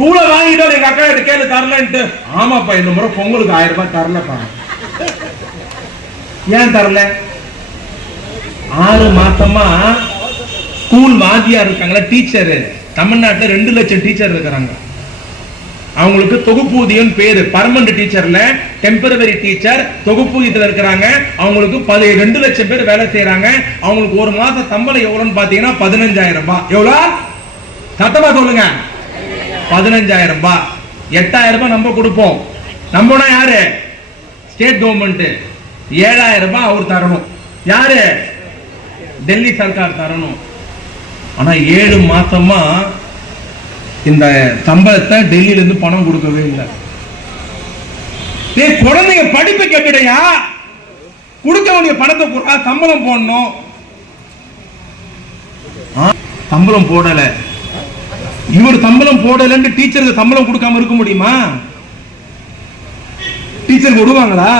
இவ்வளவு வாங்கிட்டு எங்க அக்கா கிட்ட கேள்வி தரலன்ட்டு. ஆமாப்பா இந்த முறை பொங்கலுக்கு ஆயிரம் ரூபாய் தரலப்பா. ஏன் தரல? ஆறு மாசமா ஸ்கூல் வாத்தியார் இருக்காங்களா டீச்சர் தமிழ்நாட்டுல ரெண்டு லட்சம் டீச்சர் இருக்கிறாங்க. அவங்களுக்கு தொகுப்பூதியம் பேரு. பர்மனன்ட் டீச்சர்ல டெம்பரவரி டீச்சர் தொகுப்பூதியத்துல இருக்கிறாங்க. அவங்களுக்கு பதி ரெண்டு லட்சம் பேர் வேலை செய்யறாங்க அவங்களுக்கு ஒரு மாசம் சம்பளம் எவ்வளவுன்னு பாத்தீங்கன்னா பதினஞ்சாயிரம் ரூபாய். எவ்வளவு சத்தமா சொல்லுங்க. பதினஞ்சாயிரம் ரூபாய் எட்டாயிரம் ரூபாய் நம்ம கொடுப்போம். நம்மனா யாரு? ஸ்டேட் கவர்மெண்ட் ஏழாயிரம் ரூபாய் அவர் தரணும். யாரு? டெல்லி சர்க்கார் தரணும். ஆனா ஏழு மாசமா இந்த சம்பளத்தை டெல்லியில இருந்து பணம் கொடுக்கவே இல்லை. குழந்தைங்க படிப்பு கேட்டுடையா? கொடுக்க வேண்டிய பணத்தை சம்பளம் போடணும். சம்பளம் போடலை. இவர் சம்பளம் போடலன்னு டீச்சருக்கு சம்பளம் கொடுக்காம இருக்க முடியுமா? டீச்சருக்கு விடுவாங்களா?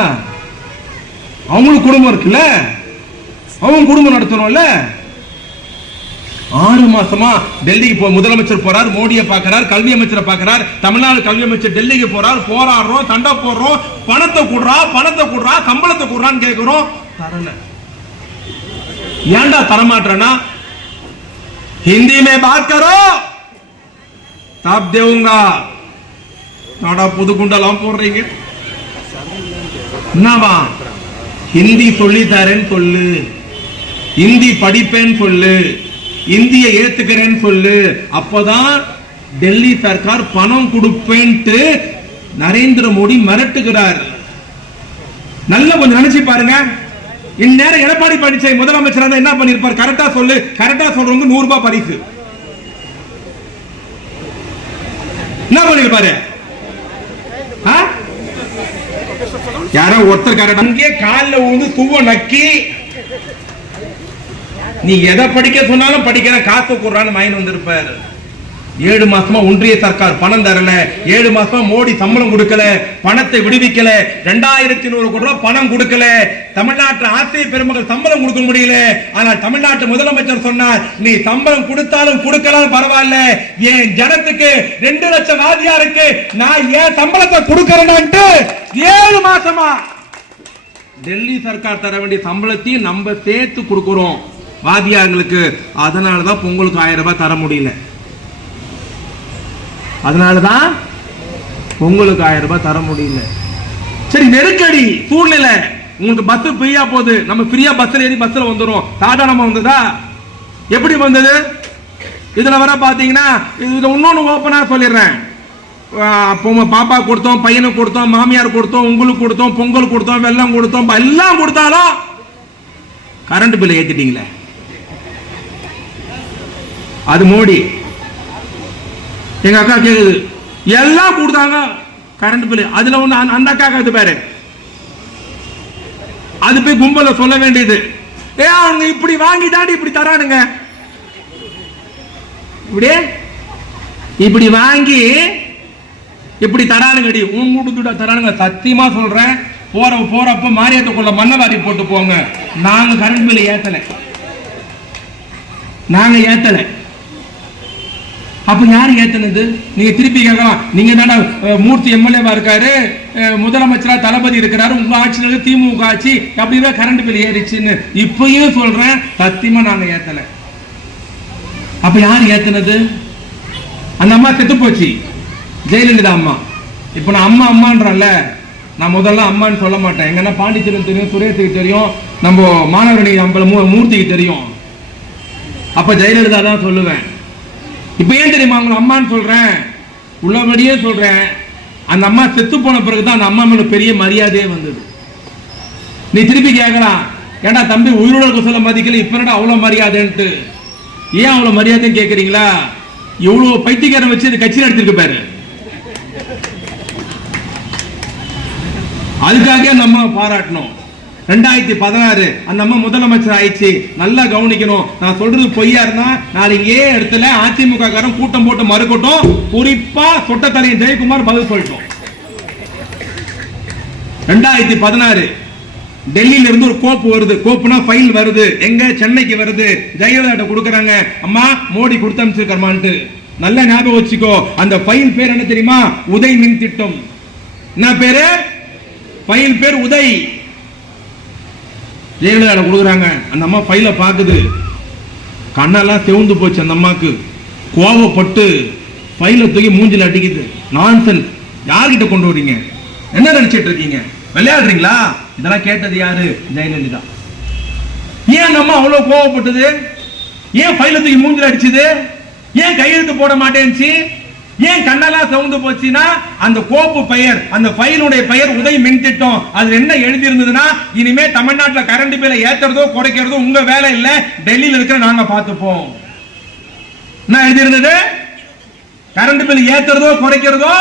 அவங்களுக்கு குடும்பம் இருக்குல்ல? அவங்க குடும்பம் நடத்தணும்ல? ஆறு மாசமா டெல்லிக்கு போ முதலமைச்சர் போறார் மோடியை பார்க்கிறார் கல்வி அமைச்சரை பார்க்கிறார் தமிழ்நாடு கல்வி அமைச்சர் டெல்லிக்கு போறார் போராடுறோம் சண்டை போடுறோம் பணத்தை கூடுறா பணத்தை கூடுறா சம்பளத்தை கூடுறான்னு கேட்கிறோம் தரல. ஏண்டா தரமாட்டா ஹிந்தி மே பார்க்கறோம். तब देऊंगा நாடா புது குண்டெல்லாம் போடுறீங்க என்னவா ஹிந்தி சொல்லி தரேன்னு சொல்லு இந்தி படிப்பேன்னு சொல்லு இந்திய ஏத்துக்கிறேன்னு சொல்லு அப்பதான் டெல்லி சர்க்கார் பணம் கொடுப்பேன்ட்டு நரேந்திர மோடி மிரட்டுகிறார் நல்லா கொஞ்சம் நினைச்சு பாருங்க இந்நேரம் எடப்பாடி பழனிசாமி முதலமைச்சரா இருந்தா என்ன பண்ணிருப்பார் கரெக்டா சொல்லு கரெக்டா சொல்றவங்க நூறு ரூபாய் பரிசு என்ன பண்ணிருப்பாரு யாரோ ஒருத்தர் கரெக்ட் அங்கே கால்ல ஊந்து துவ நக்கி நீ எதை படிக்க சொன்னாலும் படிக்கிற காத்து கூடுறான்னு மைண்ட் வந்திருப்பாரு. ஏழு மாசமா ஒன்றிய சர்க்கார் பணம் தரல. ஏழு மாசமா மோடி சம்பளம் கொடுக்கல. பணத்தை விடுவிக்கல. ரெண்டாயிரத்தி நூறு கோடி ரூபாய் பணம் கொடுக்கல. தமிழ்நாட்டு ஆசிரியர் பெருமக்கள் சம்பளம் கொடுக்க முடியல. ஆனால் தமிழ்நாட்டு முதலமைச்சர் சொன்னார் நீ சம்பளம் கொடுத்தாலும் கொடுக்கலாம் பரவாயில்ல. என் ஜனத்துக்கு ரெண்டு லட்சம் வாதியாருக்கு நான் ஏன் சம்பளத்தை கொடுக்கறேன்ட்டு ஏழு மாசமா டெல்லி சர்க்கார் தர வேண்டிய சம்பளத்தையும் நம்ம சேர்த்து கொடுக்கிறோம். வாதியார்களுக்கு. அதனால தான் பொங்கலுக்கு ஆயிரம் ரூபாய் தர முடியல. அதனால தான் உங்களுக்கு ஆயிரம் ரூபாய் தர முடியல. சரி நெருக்கடி சூழ்நிலை. உங்களுக்கு பஸ் ஃப்ரீயா போகுது. நம்ம ஃப்ரீயா பஸ்ல ஏறி பஸ்ல வந்துடும் சாதாரணமா வந்ததா? எப்படி வந்தது? இதுல வர பாத்தீங்கன்னா இது இன்னொன்னு ஓப்பனா சொல்லிடுறேன். அப்போ பாப்பா கொடுத்தோம் பையனுக்கு கொடுத்தோம் மாமியார் கொடுத்தோம் உங்களுக்கு கொடுத்தோம் பொங்கல் கொடுத்தோம் வெள்ளம் கொடுத்தோம் எல்லாம் கொடுத்தாலும் கரண்ட் பில் ஏத்திட்டீங்களே. அது மோடி. எங்க அக்கா கேக்குது. எல்லாம் கொடுத்தாங்க. கரண்ட் பில் அதுல ஒண்ணு அந்த- அந்த அக்கா கேக்குது பாரு. அது போய் கும்பல சொல்ல வேண்டியது. ஏ அவங்க இப்படி வாங்கி தாண்டி இப்படி தரானுங்க. இப்படி? இப்படி வாங்கி இப்படி தரானுங்கடி. உன் கொடுத்துட்டா தரானுங்க. சத்தியமா சொல்றேன். போற போறப்ப மாரியத்துக்குள்ள மண்ணை வாரி போட்டு போங்க. நாங்க கரண்ட் பில் ஏத்தல. நாங்க ஏத்தலை. அப்ப யார் ஏற்றுனது நீங்க திருப்பி கேட்கலாம் நீங்க தானே மூர்த்தி எம்எல்ஏவா இருக்காரு முதலமைச்சராக முதலமைச்சரா தளபதி இருக்கிறாரு உங்க ஆட்சியில திமுக ஆட்சி அப்படியே கரண்ட் பில் ஏறிச்சுன்னு இப்பயும் சொல்றேன் சத்தியமா நாங்க ஏத்தல. அப்ப யார் ஏற்றுனது அந்த அம்மா செத்து போச்சு. ஜெயலலிதா அம்மா. இப்ப நான் அம்மா அம்மான்றேன்ல நான் முதல்ல அம்மான்னு சொல்ல மாட்டேன். எங்கன்னா பாண்டிச்சேரி தெரியும் சுரேஷுக்கு தெரியும் நம்ம மாணவரணி அம்பல மூ- மூர்த்திக்கு தெரியும். அப்ப ஜெயலலிதா தான் சொல்லுவேன். இப்போ ஏன் தெரியுமா உங்களை அம்மான்னு சொல்கிறேன் உள்ளபடியே சொல்கிறேன் அந்த அம்மா செத்து போன பிறகுதான் அந்த அம்மா மேலே பெரிய மரியாதையே வந்தது. நீ திருப்பி கேட்கலாம். ஏன்டா தம்பி உயிரோட சொல்ல மதிக்கல இப்போ என்னடா அவ்வளோ மரியாதைன்ட்டு? ஏன் அவ்வளோ மரியாதைன்னு கேட்குறீங்களா இவ்வளோ பைத்தியக்காரன் வச்சு இந்த கட்சி எடுத்துருக்கு பாரு. அதுக்காக அந்த அம்மா பாராட்டணும். ரெண்டாயிரத்தி பதினாறு அந்த அம்மா முதலமைச்சர் ஆயிடுச்சு நல்லா கவனிக்கணும். நான் சொல்றது பொய்யா இருந்தா நாளைக்கு ஏ இடத்துல அதிமுக காரன் கூட்டம் போட்டு மறுக்கட்டும். குறிப்பா சொட்டத்தலையின் ஜெயக்குமார் பதில் சொல்லட்டும். ரெண்டாயிரத்தி பதினாறு டெல்லியில இருந்து ஒரு கோப்பு வருது. கோப்புனா ஃபைல் வருது. எங்க? சென்னைக்கு வருது. ஜெயலலிதா கொடுக்குறாங்க. அம்மா மோடி கொடுத்து அனுப்பிச்சிருக்கமான்ட்டு நல்ல ஞாபகம் வச்சுக்கோ. அந்த ஃபைல் பேர் என்ன தெரியுமா? உதய் மின் திட்டம். என்ன பேரு? ஃபைல் பேர் உதய். ஜெயலலிதா கொடுக்குறாங்க. அந்த அம்மா ஃபைலை பார்க்குது. கண்ணெல்லாம் செவுந்து போச்சு அந்த அம்மாவுக்கு கோவப்பட்டு ஃபைலை தூக்கி மூஞ்சில் அடிக்குது. நான்சென்ஸ் யார்கிட்ட கொண்டு வரீங்க? என்ன நினைச்சிட்டு இருக்கீங்க? விளையாடுறீங்களா? இதெல்லாம் கேட்டது யாரு? ஜெயலலிதா. ஏன் அந்த அம்மா அவ்வளோ கோவப்பட்டது? ஏன் ஃபைலை தூக்கி மூஞ்சில் அடிச்சுது? ஏன் கையெழுத்து போட மாட்டேன்ச்சு? ஏன் கண்ணெல்லாம் சவுந்து போச்சுன்னா அந்த கோப்பு பெயர் அந்த ஃபைலுடைய பெயர் உதய் மின் திட்டம் அது என்ன எழுதி இருந்ததுன்னா இனிமே தமிழ்நாட்டில் கரண்ட் பில்லை ஏத்துறதோ குறைக்கிறதோ உங்க வேலை இல்ல டெல்லியில் இருக்கிற நாங்க பார்த்துப்போம். என்ன எழுதி இருந்தது கரண்ட் பில் ஏத்துறதோ குறைக்கிறதோ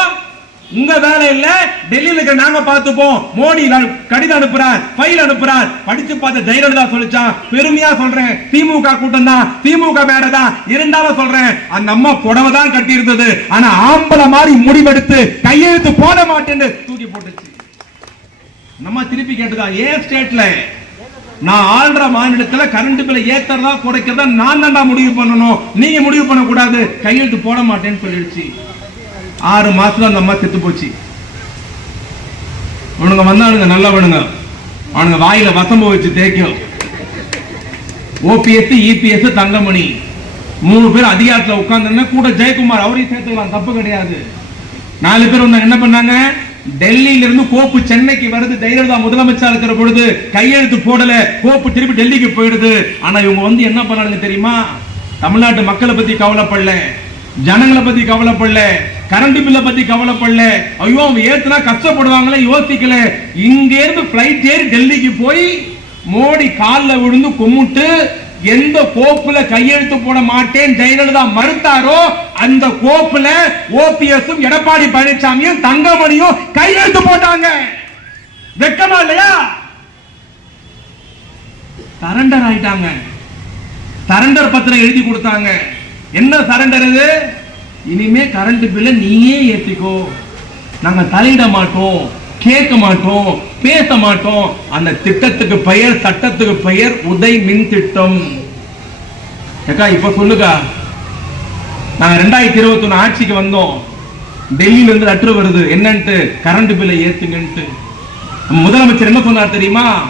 உங்க வேலை இல்ல டெல்லியில இருக்க நாங்க பார்த்துப்போம். மோடி கடிதம் அனுப்புறார் ஃபைல் அனுப்புறார். படிச்சு பார்த்து ஜெயலலிதா சொல்லிச்சான் பெருமையா சொல்றேன். திமுக கூட்டம் தான். திமுக மேடை தான். இருந்தாலும் சொல்றேன். அந்த அம்மா புடவை தான் கட்டி இருந்தது ஆனா ஆம்பளை மாதிரி முடிவெடுத்து கையெழுத்து போட மாட்டேன்னு தூக்கி போட்டுச்சு. நம்ம திருப்பி கேட்டதா? ஏன் ஸ்டேட்ல நான் ஆள்ற மாநிலத்துல கரண்ட் பில்லை ஏத்தறதா குறைக்கிறதா நான் தான்டா முடிவு பண்ணணும். நீங்க முடிவு பண்ணக்கூடாது. கையெழுத்து போட மாட்டேன்னு சொல்லிடுச்சு. ஆறு மாசத்துல அந்த அம்மா செத்து போச்சு. இவனுங்க வந்தானுங்க நல்லவனுங்க. அவனுங்க வாயில வசம்ப வச்சு தேய்க்கும். OPS EPS Thangamani. மூணு பேர் அதிகாரத்துல உட்கார்ந்து கூட ஜெயக்குமார் அவரையும் சேர்த்துக்கலாம் தப்பு கிடையாது. நாலு பேர் வந்தாங்க என்ன பண்ணாங்க? டெல்லியில இருந்து கோப்பு சென்னைக்கு வருது. ஜெயலலிதா முதலமைச்சர் இருக்கிற பொழுது கையெழுத்து போடல. கோப்பு திருப்பி டெல்லிக்கு போயிடுது. ஆனா இவங்க வந்து என்ன பண்ணாங்க தெரியுமா? தமிழ்நாட்டு மக்களை பத்தி கவலைப்படல. ஜனங்களை பத்தி கவலைப்படல. கரண்ட் பில்ல பத்தி கவலைப்படல. ஐயோ அவங்க ஏத்துனா கஷ்டப்படுவாங்களே யோசிக்கல. இங்க இருந்து பிளைட் ஏறி டெல்லிக்கு போய் மோடி கால்ல விழுந்து கும்பிட்டு எந்த கோப்புல கையெழுத்து போட மாட்டேன் ஜெயலலிதா மறுத்தாரோ அந்த கோப்புல ஓபிஎஸும் எடப்பாடி பழனிசாமியும் தங்கமணியும் கையெழுத்து போட்டாங்க. வெக்கமா இல்லையா? சரண்டர் ஆயிட்டாங்க. சரண்டர் பத்திரம் எழுதி கொடுத்தாங்க. என்ன சரண்டர் இது? இனிமே கரண்ட் பில்ல நீயே ஏற்றிக்கோ நாங்க தலையிட மாட்டோம் கேட்க மாட்டோம் பேச மாட்டோம். அந்த திட்டத்துக்கு பெயர் சட்டத்துக்கு பெயர் உதய் மின் திட்டம். ஏக்கா இப்ப சொல்லுக்கா. நாங்க ரெண்டாயிரத்தி இருபத்தி ஒண்ணு ஆட்சிக்கு வந்தோம். டெல்லியில இருந்து லெட்டர் வருது. என்னன்ட்டு? கரண்ட் பில்லை ஏத்துங்கன்ட்டு. முதலமைச்சர் என்ன சொன்னார் தெரியுமா?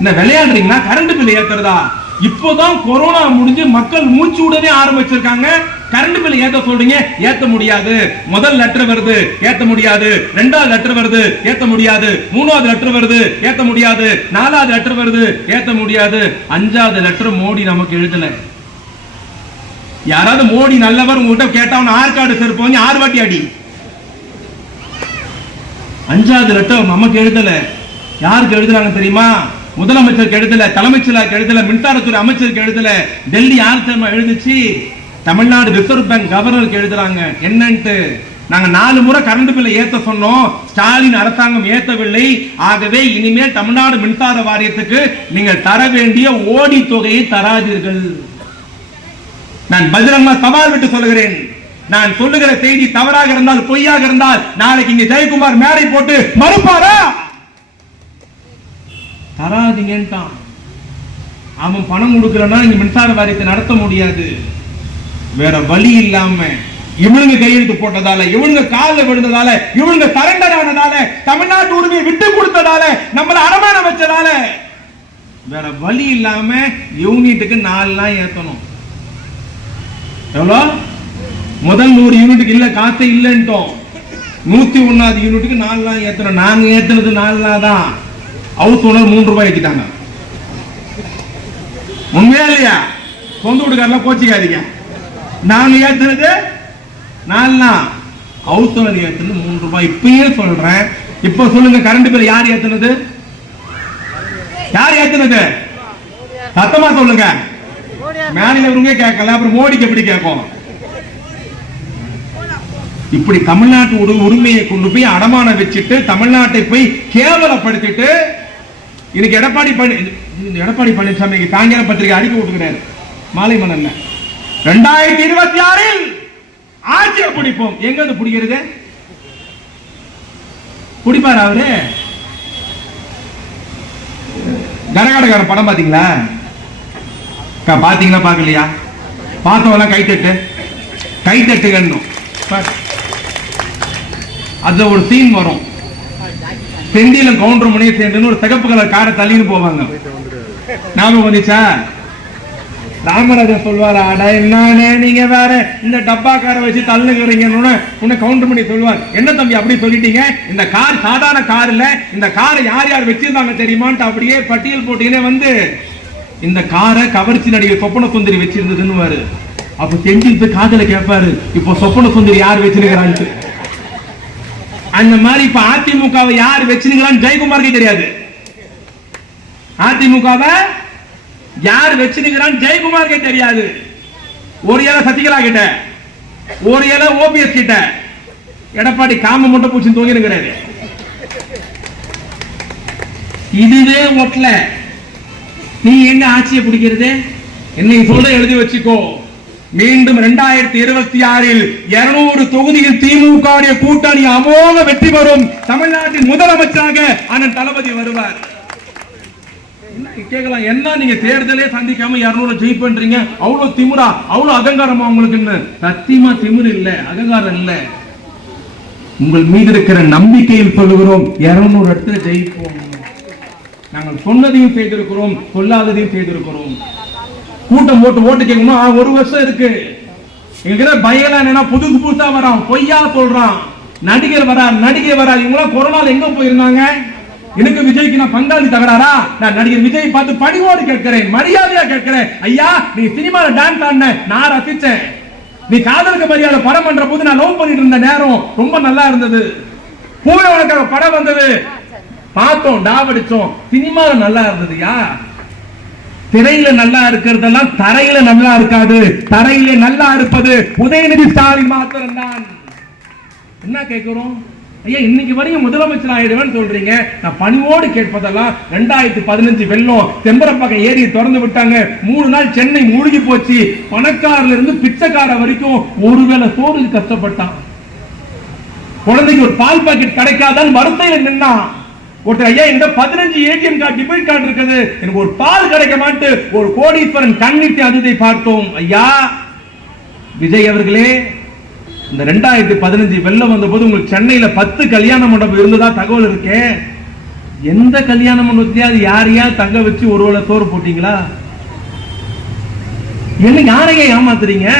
என்ன விளையாடுறீங்களா? கரண்ட் பில் ஏத்துறதா? இப்போதான் கொரோனா முடிஞ்சு மக்கள் மூச்சு விடவே ஆரம்பிச்சிருக்காங்க. கரண்ட் பில் ஏத்த சொல்றீங்க ஏத்த முடியாது. முதல் லெட்டர் வருது ஏத்த முடியாது. ரெண்டாவது லெட்டர் வருது ஏத்த முடியாது. மூணாவது லெட்டர் வருது ஏத்த முடியாது. நாலாவது லெட்டர் வருது ஏத்த முடியாது. அஞ்சாவது லெட்டர் மோடி நமக்கு எழுதல. யாராவது மோடி நல்லவர் உங்ககிட்ட கேட்டா ஆறு ஆற்காடு செருப்பவங்க ஆறு வாட்டி அடி. அஞ்சாவது லெட்டர் நமக்கு எழுதல. யாருக்கு எழுதுறாங்க தெரியுமா? முதலமைச்சருக்கு எழுதல தலைமைச் எழுதல மின்சாரத்துறை அமைச்சருக்கு எழுதல. டெல்லி யார் தெரியுமா எழுதுச்சு? தமிழ்நாடு ரிசர்வ் பேங்க் கவர்னருக்கு எழுதுறாங்க. என்னன்ட்டு? நாங்க நாலு முறை கரண்ட் பில்லை ஏத்த சொன்னோம். ஸ்டாலின் அரசாங்கம் ஏத்தவில்லை. ஆகவே இனிமேல் தமிழ்நாடு மின்சார வாரியத்துக்கு நீங்கள் தர வேண்டிய ஓடி தொகையை தராதீர்கள். நான் பகிரங்கமா சவால் விட்டு சொல்லுகிறேன். நான் சொல்லுகிற செய்தி தவறாக இருந்தால் பொய்யாக இருந்தால் நாளைக்கு இங்க ஜெயக்குமார் மேடை போட்டு மறுப்பாரா? தராதீங்கன்ட்டான். அவன் பணம் கொடுக்கலன்னா இங்க மின்சார வாரியத்தை நடத்த முடியாது. வேற வழி இல்லாம இவனுங்க கையெழுத்து போட்டதால இவனுங்க காலில் விழுந்ததால இவனுங்க சரண்டர் ஆனதால தமிழ்நாட்டு உரிமையை விட்டு கொடுத்ததால நம்மள அடமானம் வச்சதால வேற வழி இல்லாம யூனிட்டுக்கு நாலு நாள் ஏத்தணும். எவ்வளோ? முதல் நூறு யூனிட்டுக்கு இல்ல காத்து இல்லைன்ட்டோம். நூத்தி ஒன்னாவது யூனிட்டுக்கு நாலு நாள் ஏத்தணும். நாங்க ஏத்துனது நாலு நாள் தான் அவுத்து ஓனர் மூன்று ரூபாய் ஏத்திட்டாங்க உண்மையா இல்லையா? சொந்த வீட்டுக்காரெல்லாம் கோச்சிக்காதீங்க. நாங்க ஏத்துனது? நாலு நாள் ஹவுஸ் ஓனர் ஏத்துனது மூணு ரூபாய். இப்பயே சொல்றேன். இப்போ சொல்லுங்க கரண்ட் பில் யார் ஏத்துனது? யார் ஏத்துனது? சத்தமா சொல்லுங்க. மேலே இவங்க கேட்கல அப்புறம் மோடிக்கு எப்படி கேட்கும்? இப்படி தமிழ்நாட்டு உரிமையை கொண்டு போய் அடமான வச்சுட்டு தமிழ்நாட்டை போய் கேவலப்படுத்திட்டு இன்னைக்கு எடப்பாடி பழனி எடப்பாடி பழனிசாமி சாயங்காலம் பத்திரிகை அடிக்க விட்டுக்கிறாரு மாலை மலர்ல. ரெண்டாயிரத்தி இருபத்தி ஆறில் ஆட்சியை பிடிப்போம். எங்க வந்து பிடிக்கிறது? பிடிப்பார் அவரு? கரகாடகார படம் பாத்தீங்களா அக்கா, பாத்தீங்களா பாக்கலையா பார்த்தவெல்லாம் கை தட்டு. கை தட்டுகணும் அதுல ஒரு சீன் வரும். செந்தியிலும் கவுண்டர் முனையை சேர்ந்து ஒரு சிகப்பு கலர் காரை தள்ளின்னு போவாங்க. ஞாபகம் வந்துச்சா? ராமராஜன் சொல்வார் அட என்னண்ணே நீங்க வேற இந்த டப்பாக்கார வச்சு தள்ளுகிறீங்கன்னு உன்னை கவுண்டர் பண்ணி சொல்வார். என்ன தம்பி அப்படி சொல்லிட்டீங்க? இந்த கார் சாதாரண கார் இல்ல இந்த காரை யார் யார் வச்சிருந்தாங்க தெரியுமான்ட்டு அப்படியே பட்டியல் போட்டீங்கன்னே வந்து இந்த காரை கவர்ச்சி நடிகர் சொப்பன சுந்தரி வச்சிருந்ததுன்னு வாரு அப்ப செந்தில் காதல கேட்பாரு இப்போ சொப்பன சுந்தரி யார் வச்சிருக்கிறான்ட்டு. அந்த மாதிரி இப்ப அதிமுகவை யார் வச்சிருக்கிறான்னு ஜெயக்குமாருக்கு தெரியாது. அதிமுகவை யார் வச்சிருக்கிறான்னு ஜெயக்குமாருக்கே தெரியாது. ஒரு இலை சசிகலா கிட்ட ஒரு இலை ஓபிஎஸ் கிட்ட. எடப்பாடி காம முட்டை பூச்சி தூங்கிருக்கிறாரு இதுவே ஒட்டல நீ எங்க ஆட்சியை பிடிக்கிறது? என்னை சொல்ல எழுதி வச்சுக்கோ. மீண்டும் இரண்டாயிரத்தி இருபத்தி ஆறில் இருநூறு தொகுதியில் திமுக கூட்டணி அமோக வெற்றி பெறும் தமிழ்நாட்டின் முதலமைச்சராக அண்ணன் தளபதி வருவார். கேட்கலாம். என்ன நீங்க தேர்தலே சந்திக்காம இருநூறு ஜெய் பண்றீங்க? அவ்வளவு திமிரா அவ்வளவு அகங்காரமா உங்களுக்கு சத்தியமா திமிரு இல்ல அகங்காரம் இல்ல. உங்கள் மீது இருக்கிற நம்பிக்கையில் சொல்லுகிறோம் இருநூறு இடத்துல ஜெயிப்போம். நாங்கள் சொன்னதையும் செய்திருக்கிறோம் சொல்லாததையும் செய்திருக்கிறோம். கூட்டம் போட்டு ஓட்டு கேட்கணும் ஆ, ஒரு வருஷம் இருக்கு. எங்கிட்ட பயலாம் என்னன்னா புதுசு புதுசா வரான். பொய்யா சொல்றான். நடிகர் வரா நடிகை வரா இவங்களாம் கொரோனால எங்க போயிருந்தாங்க? எனக்கு விஜய்க்கு நான் பங்காளி தகராறா நான் நடிகர் விஜய் பார்த்து பணிவோடு கேட்கிறேன் மரியாதையா கேட்கிறேன். ஐயா நீ சினிமால டான்ஸ் ஆடின நான் ரசிச்சேன். நீ காதலுக்கு மரியாதை படம் பண்ற போது நான் லவ் பண்ணிட்டு இருந்த நேரம் ரொம்ப நல்லா இருந்தது. பூவே உனக்காக படம் வந்தது. பார்த்தோம் டாவடிச்சோம். சினிமால நல்லா இருந்ததுயா திரையில நல்லா இருக்கிறதெல்லாம் தரையில நல்லா இருக்காது. தரையில நல்லா இருப்பது உதயநிதி ஸ்டாலின் மாத்திரம் தான் என்ன கேட்கிறோம் ஐயா இன்னைக்கு வரையும் முதலமைச்சர் ஆயிடுவேன்னு சொல்றீங்க. நான் பணிவோடு கேட்பதெல்லாம் ரெண்டாயிரத்தி பதினஞ்சு வெள்ளம். செம்பரப்பாக்கம் ஏரியை திறந்து விட்டாங்க. மூணு நாள் சென்னை மூழ்கி போச்சு. பணக்காரர்ல இருந்து பிச்சைக்கார வரைக்கும் ஒருவேளை சோறு கஷ்டப்பட்டான். குழந்தைக்கு ஒரு பால் பாக்கெட் கிடைக்காதான்னு வருத்தையில நின்னான். ஒருத்தர் ஐயா இந்த பதினஞ்சு ஏடிஎம் கார்டு டிபிட் கார்டு இருக்குது. எனக்கு ஒரு பால் கிடைக்க மாட்டு ஒரு கோடீஸ்வரன் கண்ணிட்டு அதுதை பார்த்தோம். ஐயா விஜய் அவர்களே இந்த ரெண்டாயிரத்தி பதினஞ்சு வெள்ளம் வந்த போது உங்களுக்கு சென்னையில பத்து கல்யாண மண்டபம் இருந்ததா தகவல் இருக்கே. எந்த கல்யாண மண்டபத்தையாவது யாரையா தங்க வச்சு ஒரு வேளை சோறு போட்டீங்களா? என்ன யாரையே ஏமாத்துறீங்க?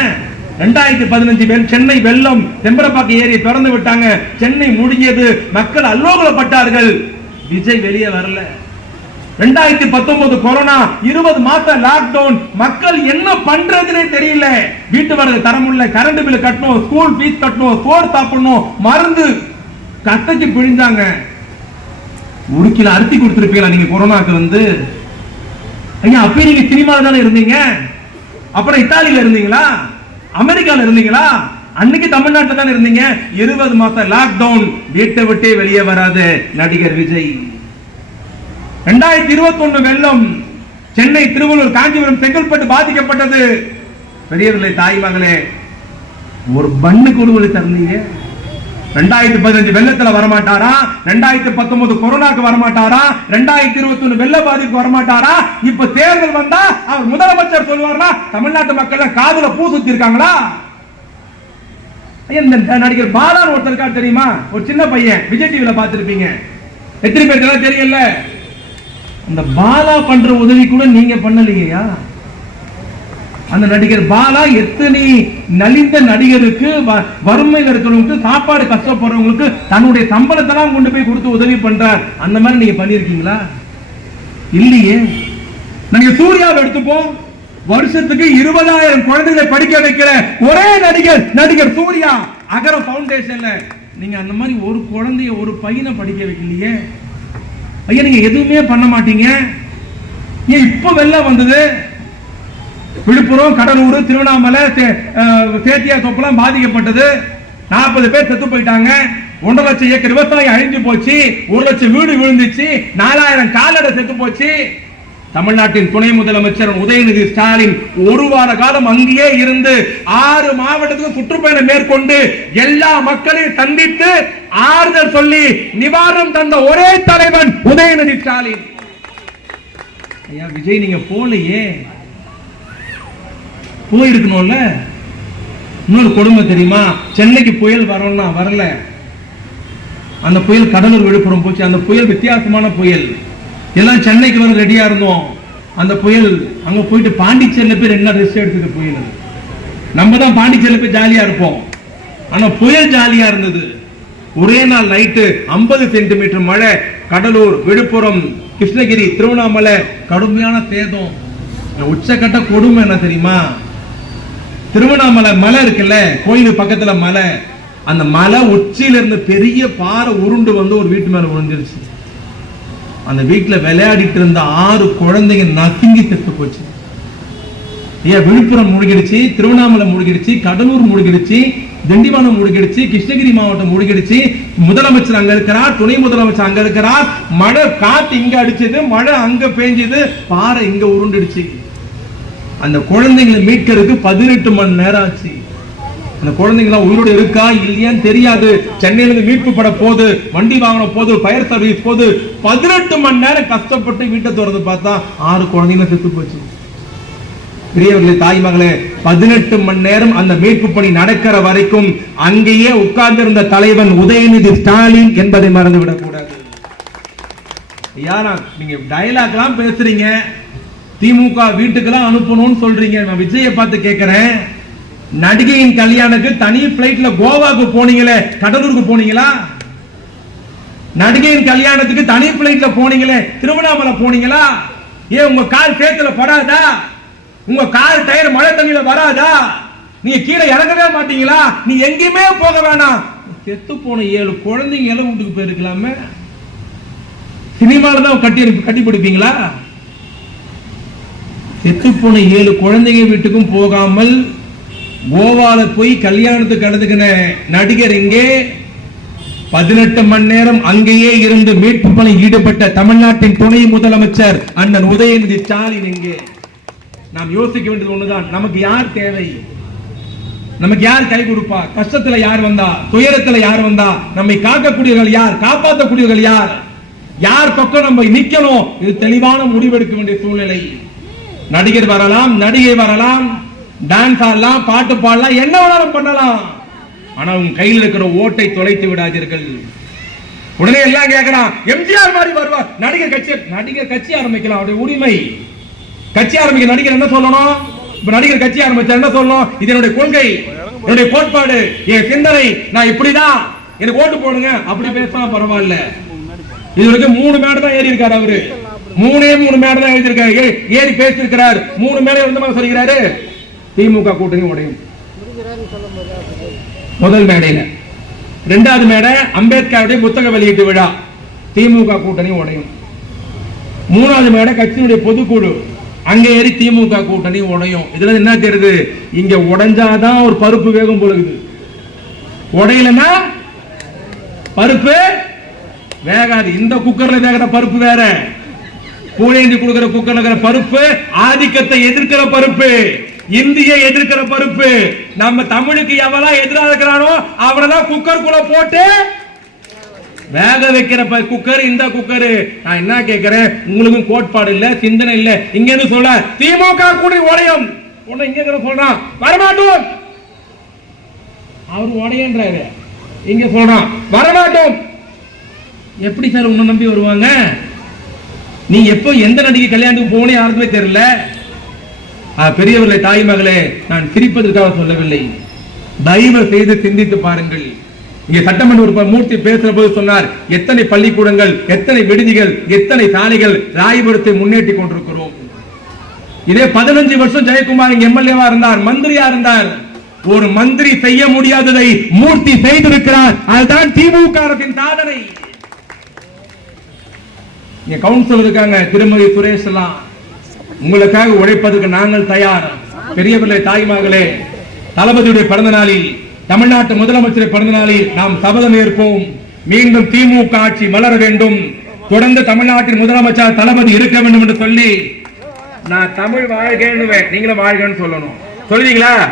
ரெண்டாயிரத்தி பதினஞ்சு பேர் சென்னை வெள்ளம் செம்பரப்பாக்கம் ஏரி திறந்து விட்டாங்க. சென்னை முடிஞ்சது. மக்கள் அல்லோகலப்பட்டார்கள். விஜய் வெளியே வரல. ரெண்டாயிரத்தி பத்தொன்பது கொரோனா இருபது மாசம் லாக்டவுன் மக்கள் என்ன பண்றதுன்னே தெரியல. வீட்டு வரது தரமுள்ள கரண்ட் பில் கட்டணும் ஸ்கூல் ஃபீஸ் கட்டணும் சோறு சாப்பிடணும் மருந்து கத்தச்சு பிழிஞ்சாங்க. ஒரு அறுத்தி கொடுத்துருப்பீங்களா நீங்க கொரோனாக்கு வந்து? ஐயா அப்பயே நீங்க சினிமாவில் தானே இருந்தீங்க? அப்புறம் இத்தாலியில இருந்தீங்களா? அமெரிக்கால இருந்தீங்களா? அன்னைக்கு தமிழ்நாட்டில் தானே இருந்தீங்க? இருபது மாசம் லாக்டவுன் வீட்டை விட்டே வெளியே வராது நடிகர் விஜய். ரெண்டாயிரத்தி இருபத்தி ஒண்ணு வெள்ளம் சென்னை திருவள்ளூர் காஞ்சிபுரம் செங்கல்பட்டு பாதிக்கப்பட்டது. பெரியவர்களே தாய் மகளே ஒரு பண்ணு கொடுவலை தந்தீங்க ரெண்டாயிரத்தி பதினஞ்சு வெள்ளத்துல வரமாட்டாரா? ரெண்டாயிரத்தி பத்தொன்பது கொரோனாக்கு வரமாட்டாரா? ரெண்டாயிரத்தி இருபத்தி ஒண்ணு வெள்ள பாதிப்பு வரமாட்டாரா? இப்ப தேர்தல் வந்தா அவர் முதலமைச்சர் சொல்லுவாரா தமிழ்நாட்டு மக்கள் காதுல பூ சுத்தி இருக்காங்களா நடிகர் பாலான் ஒருத்தருக்கா தெரியுமா? ஒரு சின்ன பையன் விஜய் டிவில பாத்துருப்பீங்க எத்தனை பேருக்கு தெரியல அந்த பாலா பண்ற உதவி கூட நீங்க பண்ணலையா அந்த நடிகர் பாலா எத்தனை நலிந்த நடிகருக்கு வ- இருக்கிறவங்களுக்கு சாப்பாடு கஷ்டப்படுறவங்களுக்கு தன்னுடைய சம்பளத்தெல்லாம் கொண்டு போய் கொடுத்து உதவி பண்றார். அந்த மாதிரி நீங்க பண்ணிருக்கீங்களா இல்லையே. நீங்க சூர்யாவை எடுத்துப்போம். வருஷத்துக்கு இருபதாயிரம் குழந்தைகளை படிக்க வைக்கிற ஒரே நடிகர் நடிகர் சூர்யா. அகர பவுண்டேஷன்ல நீங்க அந்த மாதிரி ஒரு குழந்தைய ஒரு பையனை படிக்க வைக்கலையே. ஐயா நீங்க எதுவுமே பண்ண மாட்டீங்க. ஏன் இப்போ வெள்ளம் வந்தது? விழுப்புரம் கடலூர் திருவண்ணாமலை சே- சேத்தியா தொப்பெல்லாம் பாதிக்கப்பட்டது. நாற்பது பேர் செத்து போயிட்டாங்க. ஒன்றரை லட்சம் ஏக்கர் விவசாயம் அழிஞ்சு போச்சு. ஒரு லட்சம் வீடு விழுந்துச்சு. நாலாயிரம் கால்நடை செத்து போச்சு. தமிழ்நாட்டின் துணை முதலமைச்சர் உதயநிதி ஸ்டாலின் ஒரு வார காலம் அங்கேயே இருந்து ஆறு மாவட்டத்துக்கு சுற்றுப்பயணம் மேற்கொண்டு எல்லா மக்களையும் சந்தித்து ஆறுதல் சொல்லி நிவாரணம் தந்த ஒரே தலைவன் உதயநிதி ஸ்டாலின். ஐயா விஜய் நீங்க போலையே போயிருக்கணும்ல. இன்னொரு கொடுமை தெரியுமா? சென்னைக்கு புயல் வரணும்னா வரல. அந்த புயல் கடலூர் விழுப்புரம் போச்சு. அந்த புயல் வித்தியாசமான புயல். எல்லாம் சென்னைக்கு வந்து ரெடியா இருந்தோம். அந்த புயல் அங்க போயிட்டு பாண்டிச்சேரியில போய் ரெண்டு நாள் ரெஸ்ட் எடுத்தது புயல் நம்ம தான் பாண்டிச்சேரியில போய் ஜாலியா இருப்போம். ஆனா புயல் ஜாலியா இருந்தது. ஒரே நாள் நைட்டு 50 சென்டிமீட்டர் மழை கடலூர் விழுப்புரம் கிருஷ்ணகிரி திருவண்ணாமலை கடுமையான சேதம். உச்சக்கட்ட கொடுமை என்ன தெரியுமா? திருவண்ணாமலை மலை இருக்குல்ல கோயில் பக்கத்துல மலை. அந்த மலை உச்சியில இருந்து பெரிய பாறை உருண்டு வந்து ஒரு வீட்டு மேல விழுந்துருச்சு. அந்த வீட்டுல விளையாடிட்டு இருந்த ஆறு குழந்தைங்க நசுங்கி செத்து போச்சு. ஏன் விழுப்புரம் முழுகிடுச்சு திருவண்ணாமலை முழுகிடுச்சு கடலூர் முழுகிடுச்சு திண்டிவனம் முழுகிடுச்சு கிருஷ்ணகிரி மாவட்டம் முழுகிடுச்சு. முதலமைச்சர் அங்க இருக்கிறார் துணை முதலமைச்சர் அங்க இருக்கிறார். மழை காத்து இங்க அடிச்சது மழை அங்க பெஞ்சது பாறை இங்க உருண்டுடுச்சு. அந்த குழந்தைங்களை மீட்கிறதுக்கு பதினெட்டு மணி நேரம் ஆச்சு. அந்த குழந்தைங்களாம் உயிரோடு இருக்கா இல்லையான்னு தெரியாது. சென்னையிலிருந்து மீட்பு பட போது வண்டி வாங்கின போது ஃபயர் சர்வீஸ் போது பதினெட்டு மணி நேரம் கஷ்டப்பட்டு வீட்டை திறந்து பார்த்தா ஆறு குழந்தைங்க செத்து போச்சு. பெரியவர்களே தாய் மகளே பதினெட்டு மணி நேரம் அந்த மீட்பு பணி நடக்கிற வரைக்கும் அங்கேயே உட்கார்ந்திருந்த தலைவன் உதயநிதி ஸ்டாலின் என்பதை மறந்து விடக்கூடாது ஐயா நீங்க டயலாக் எல்லாம் பேசுறீங்க. திமுக வீட்டுக்கெல்லாம் அனுப்பணும்னு சொல்றீங்க. நான் விஜயை பார்த்து கேட்கிறேன் நடிகையின் கல்யாணத்துக்கு தனி பிளைட்ல கோவாக்கு போனீங்களே கடலூருக்கு போனீங்களா? நடிகையின் கல்யாணத்துக்கு தனி பிளைட்ல போனீங்களே திருவண்ணாமலை போனீங்களா? ஏன் உங்க கால் சேத்துல படாதா? உங்க கால் டயர் மழை தண்ணியில வராதா? நீங்க கீழே இறங்கவே மாட்டீங்களா? நீ எங்கேயுமே போக வேணாம். செத்து போன ஏழு குழந்தைங்க எல்லாம் வீட்டுக்கு போயிருக்கலாமே. சினிமால தான் கட்டி கட்டி பிடிப்பீங்களா? செத்து போன ஏழு குழந்தைங்க வீட்டுக்கும் போகாமல் கோவால போய் கல்யாணத்துக்கு கலந்துக்கின நடிகர் எங்கே? பதினெட்டு மணி நேரம் அங்கேயே இருந்து மீட்பு பணி ஈடுபட்ட தமிழ்நாட்டின் துணை முதலமைச்சர் அண்ணன் உதயநிதி ஸ்டாலின் எங்கே? நாம் யோசிக்க வேண்டியது ஒண்ணுதான். நமக்கு யார் தேவை? நமக்கு யார் கை கொடுப்பா? கஷ்டத்துல யார் வந்தா? துயரத்துல யார் வந்தா? நம்மை காக்கக்கூடியவர்கள் யார்? காப்பாற்றக்கூடியவர்கள் யார்? யார் பக்கம் நம்ம நிக்கணும்? இது தெளிவான முடிவெடுக்க வேண்டிய சூழ்நிலை. நடிகர் வரலாம் நடிகை வரலாம். டான்ஸ் ஆடலாம் பாட்டு பாடலாம் என்ன வேணாலும் பண்ணலாம். ஆனா உங்க கையில் இருக்கிற ஓட்டை தொலைத்து விடாதீர்கள். உடனே எல்லாம் கேட்கறான் எம்ஜிஆர் மாதிரி வருவா. நடிகர் கட்சி நடிகர் கட்சி ஆரம்பிக்கலாம் அவருடைய உரிமை. கட்சி ஆரம்பிக்க நடிகர் என்ன சொல்லணும்? இப்ப நடிகர் கட்சி ஆரம்பிச்சா என்ன சொல்லணும்? இது என்னுடைய கொள்கை என்னுடைய கோட்பாடு என் சிந்தனை. நான் இப்படிதான். எனக்கு ஓட்டு போடுங்க அப்படி பேசினா பரவாயில்ல. இது வரைக்கும் மூணு மேடை தான் ஏறி இருக்காரு அவரு. மூணே மூணு மேடை தான் எழுதியிருக்காரு. ஏறி பேசியிருக்கிறார். மூணு மேடை எந்த மாதிரி சொல்லிக்கிறாரு திமுக கூட்டணி உடையும். முதல் மேடையில. ரெண்டாவது மேடை அம்பேத்கருடைய புத்தக வெளியீட்டு விழா. திமுக கூட்டணி உடையும். மூணாவது மேடை கட்சியினுடைய பொதுக்குழு. அங்க ஏறி திமுக கூட்டணி உடையும். இதுல என்ன தெரியுது? இங்க உடைஞ்சாதான் ஒரு பருப்பு வேகம் பொழுகுது உடையலன்னா பருப்பு வேகாது. இந்த குக்கர்ல வேகிற பருப்பு வேற. பூனேந்தி கொடுக்கிற குக்கர்ல இருக்கிற பருப்பு ஆதிக்கத்தை எதிர்க்கிற பருப்பு. இந்திய எதிர்க்கிற பருப்பு நம்ம தமிழுக்கு எவெல்லாம் எதிராக இருக்கிறானோ அவனெல்லாம் குக்கர் குள்ள போட்டு வேக வைக்கிற ப- குக்கர் இந்த குக்கர் நான் என்ன கேட்கிறேன் உங்களுக்கும் கோட்பாடு இல்ல சிந்தனை இல்ல. இங்க இருந்து சொல்ல திமுக கூடி உடையும் உடனே இங்க இருக்கிற சொல்றான். வரமாட்டோம். அவர் உடையன்றாரு இங்க சொல்றான். வரமாட்டோம். எப்படி சார் உன்னை நம்பி வருவாங்க? நீ எப்போ எந்த நடிகை கல்யாணத்துக்கு போகணும் யாருக்குமே தெரியல. பெரியவர்களே தாய் மகளே நான் சிரிப்பதற்காக சொல்லவில்லை. தயவு செய்து சிந்தித்து பாருங்கள். இங்கே சட்டமன்ற உறுப்பினர் மூர்த்தி பேசுற போது சொன்னார் எத்தனை பள்ளிக்கூடங்கள் எத்தனை விடுதிகள் எத்தனை சாலைகள் ராயபுரத்தை முன்னேற்றி கொண்டிருக்கிறோம். இதே பதினஞ்சு வருஷம் ஜெயக்குமார் இங்க எம்எல்ஏவா இருந்தார் மந்திரியா இருந்தார். ஒரு மந்திரி செய்ய முடியாததை மூர்த்தி செய்திருக்கிறார். அதுதான் திமுக அரசின் சாதனை. இங்க கவுன்சிலர் இருக்காங்க திருமதி சுரேஷ் எல்லாம். உங்களுக்காக உழைப்பதற்கு நாங்கள் தயார். பெரியவர்களே தாய்மார்களே தளபதியுடைய பிறந்த நாளில் தமிழ்நாட்டு முதலமைச்சர் பிறந்த நாளில் நாம் சபதம் ஏற்போம். மீண்டும் திமுக ஆட்சி மலர வேண்டும். தொடர்ந்து தமிழ்நாட்டின் முதலமைச்சர் தளபதி இருக்க வேண்டும் என்று சொல்லி நான் தமிழ் வாழ்கன்னு நீங்களும் வாழ்கன்னு சொல்லணும். சொல்லுவீங்களா?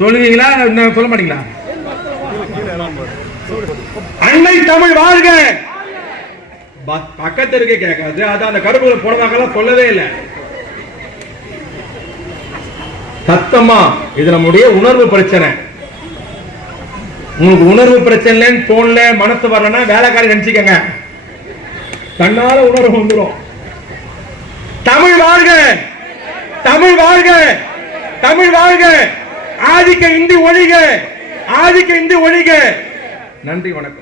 சொல்லுவீங்களா? சொல்ல மாட்டீங்களா? அன்னை தமிழ் வாழ்க! ப- பக்கத்து இருக்க கேட்காது. அது அந்த கருப்புல போனதாக சொல்லவே இல்லை. சத்தமா இது நம்முடைய உணர்வு பிரச்சனை. உங்களுக்கு உணர்வு பிரச்சனைன்னு தோணல மனசு வரலன்னா வேலைக்காரி நினைச்சுக்கங்க. தன்னால உணர்வு வந்துடும் தமிழ் வாழ்க! தமிழ் வாழ்க! தமிழ் வாழ்க! ஆதிக்க இந்தி ஒழிக! ஆதிக்க இந்தி ஒழிக! நன்றி வணக்கம்.